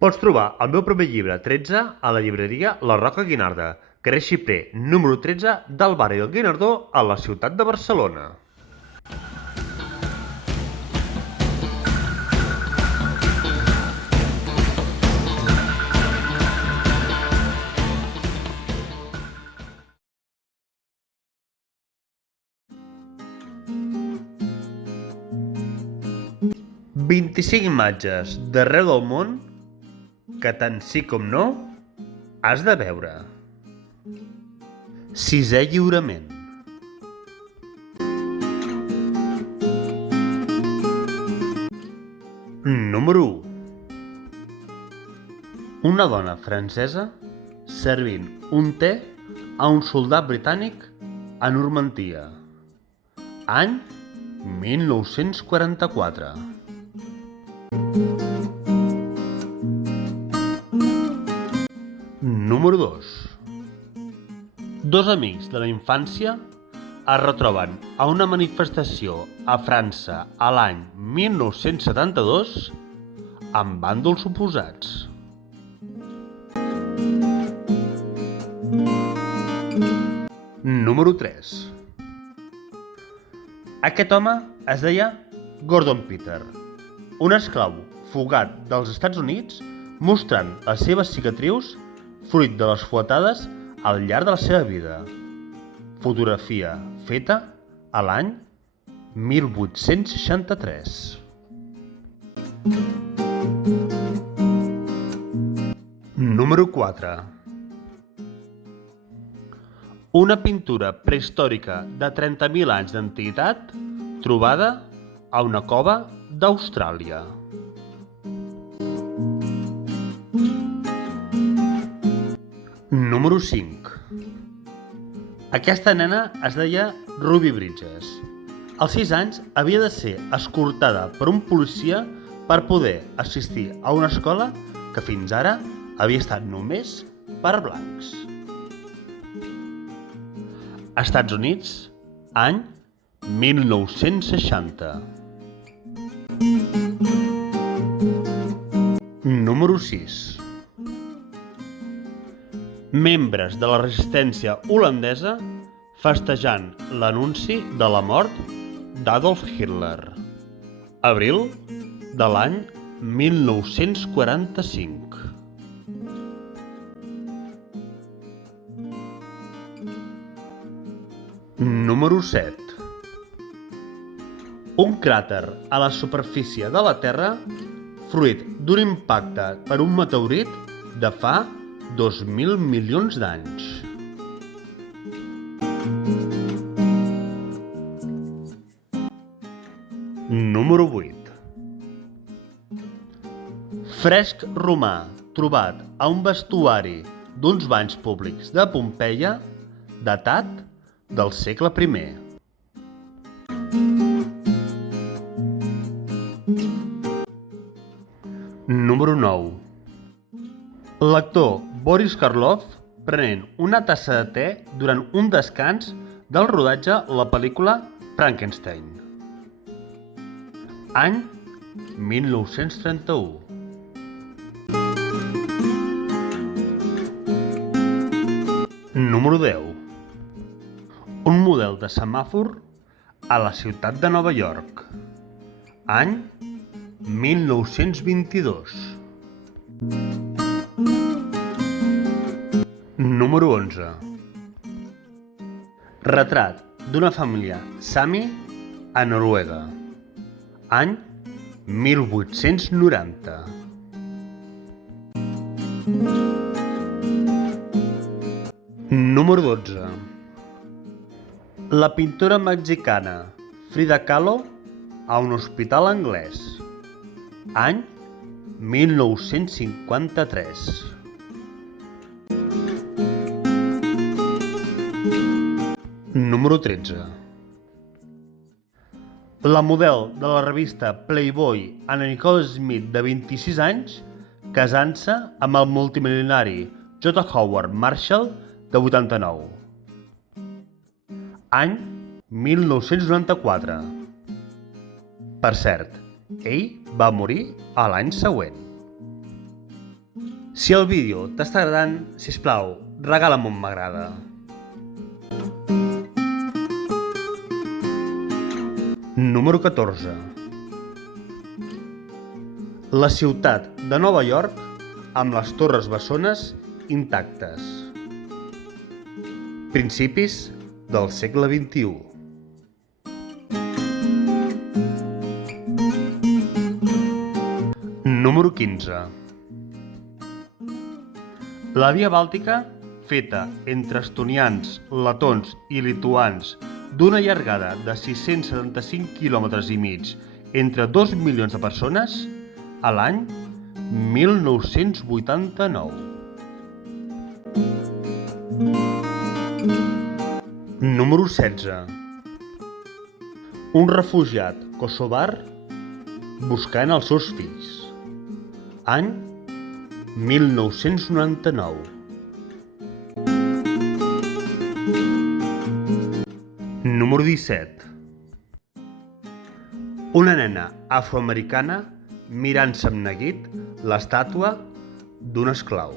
Pots trobar el meu primer llibre 13 a la llibreria La Roca Guinarda, carrer Xiprer, número 13 del barri del Guinardó, a la ciutat de Barcelona. «25 imatges d'arreu del món que tant sí com no has de veure». Sisè lliurament. Número 1. Una dona francesa servint un te a un soldat britànic a Normandia. Any 1944. Número 2. Dos amics de la infància es retroben a una manifestació a França a l'any 1972 amb bàndols oposats. Número 3. Aquest home es deia Gordon Peter, un esclau fugat dels Estats Units mostrant les seves cicatrius fruit de les fuetades al llarg de la seva vida. Fotografia feta a l'any 1863. Número 4. Una pintura prehistòrica de 30.000 anys d'antiguitat trobada a una cova d'Austràlia. Número 5. Aquesta nena es deia Ruby Bridges. Als 6 anys havia de ser escortada per un policia per poder assistir a una escola que fins ara havia estat només per a blancs. Estats Units, any 1960. Número 6. Membres de la resistència holandesa festejant l'anunci de la mort d'Adolf Hitler. Abril de l'any 1945. Número 7. Un cràter a la superfície de la Terra fruit d'un impacte per un meteorit de fa 2.000 milions d'anys. Número 8. Fresc romà trobat a un vestuari d'uns banys públics de Pompeia datat del segle I. Número 9. L'actor Boris Karloff prenent una tassa de te durant un descans del rodatge de la pel·lícula Frankenstein. Any 1931. Número 10. Un model de semàfor a la ciutat de Nova York. Any 1922. Número 11. Retrat d'una família Sami a Noruega. Any 1890. Número 12. La pintora mexicana Frida Kahlo a un hospital anglès. Any 1953. Número 13. La model de la revista Playboy, Anna Nicole Smith, de 26 anys, casant-se amb el multimilionari J. Howard Marshall, de 89. Any 1994. Per cert, ell va morir a l'any següent. Si el vídeo t'està agradant, sisplau, regala'm un m'agrada. Número 14. La ciutat de Nova York amb les torres bessones intactes. Principis del segle XXI. Número 15. La via bàltica, feta entre estonians, letons i lituans d'una llargada de 675 quilòmetres i mig entre 2 milions de persones, a l'any 1989. Número 16. Un refugiat kosovar buscant els seus fills. Any 1999. Número 17. Una nena afroamericana mirant-se amb neguit l'estàtua d'un esclau.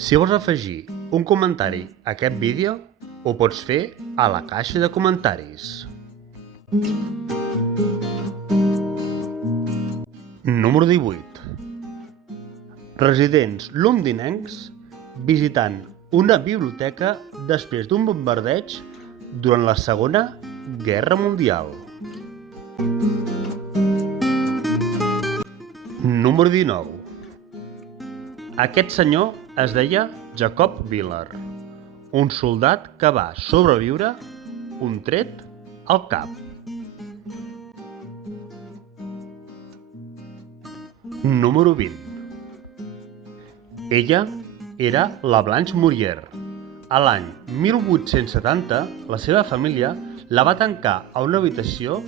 Si vols afegir un comentari a aquest vídeo, ho pots fer a la caixa de comentaris. Número 18. Residents londinencs visitant una biblioteca després d'un bombardeig durant la Segona Guerra Mundial. Número 19. Aquest senyor es deia Jacob Wheeler, un soldat que va sobreviure un tret al cap. Número 20. Ella era la Blanche Murier. A l'any 1870, la seva família la va tancar a una habitació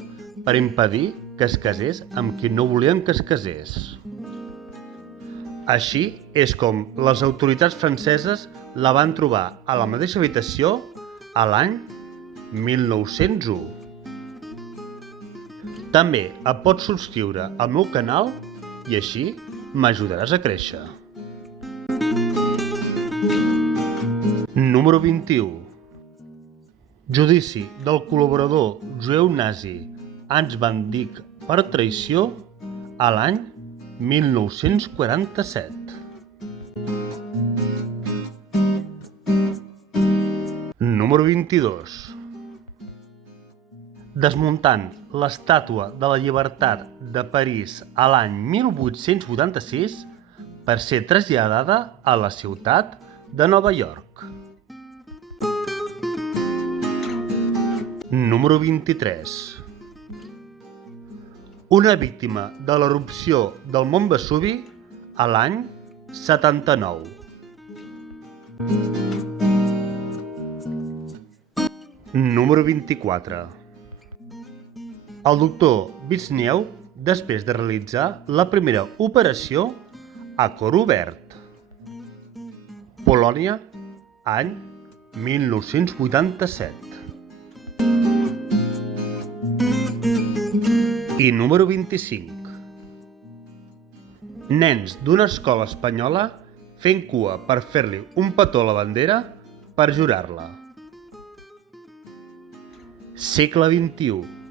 per impedir que es casés amb qui no volien que es casés. Així és com les autoritats franceses la van trobar a la mateixa habitació a l'any 1901. També et pots subscriure al meu canal i així m'ajudaràs a créixer. Número 21. Judici del col·laborador jueu nazi Hans van Dyck per traïció a l'any 1947. Número 22. Desmuntant l'Estàtua de la Llibertat de París a l'any 1886 per ser traslladada a la ciutat de Nova York. Número 23. Una víctima de l'erupció del Mont Vesuvi a l'any 79. Número 24. El doctor Wisniewski, després de realitzar la primera operació a cor obert. Polònia, any 1987. I número 25. Nens d'una escola espanyola fent cua per fer-li un petó a la bandera per jurar-la. Segle XXI.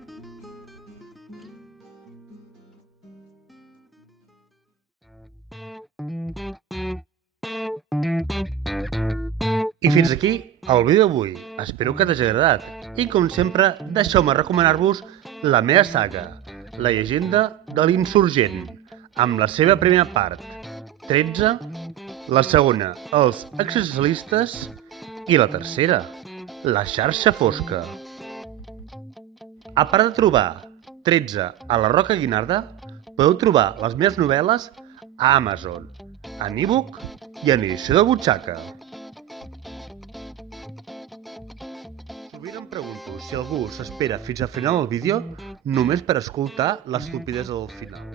I fins aquí el vídeo d'avui. Espero que t'hagi agradat. I com sempre, deixeu-me recomanar-vos la meva saga, La llegenda de l'insurgent, amb la seva primera part, 13, la segona, Els existencialistes, i la tercera, La xarxa fosca. A part de trobar 13 a la Roca Guinarda, podeu trobar les meves novel·les a Amazon, en e-book i en edició de butxaca. Sovint em pregunto si algú s'espera fins al final del vídeo només per escoltar l'estupidesa del final.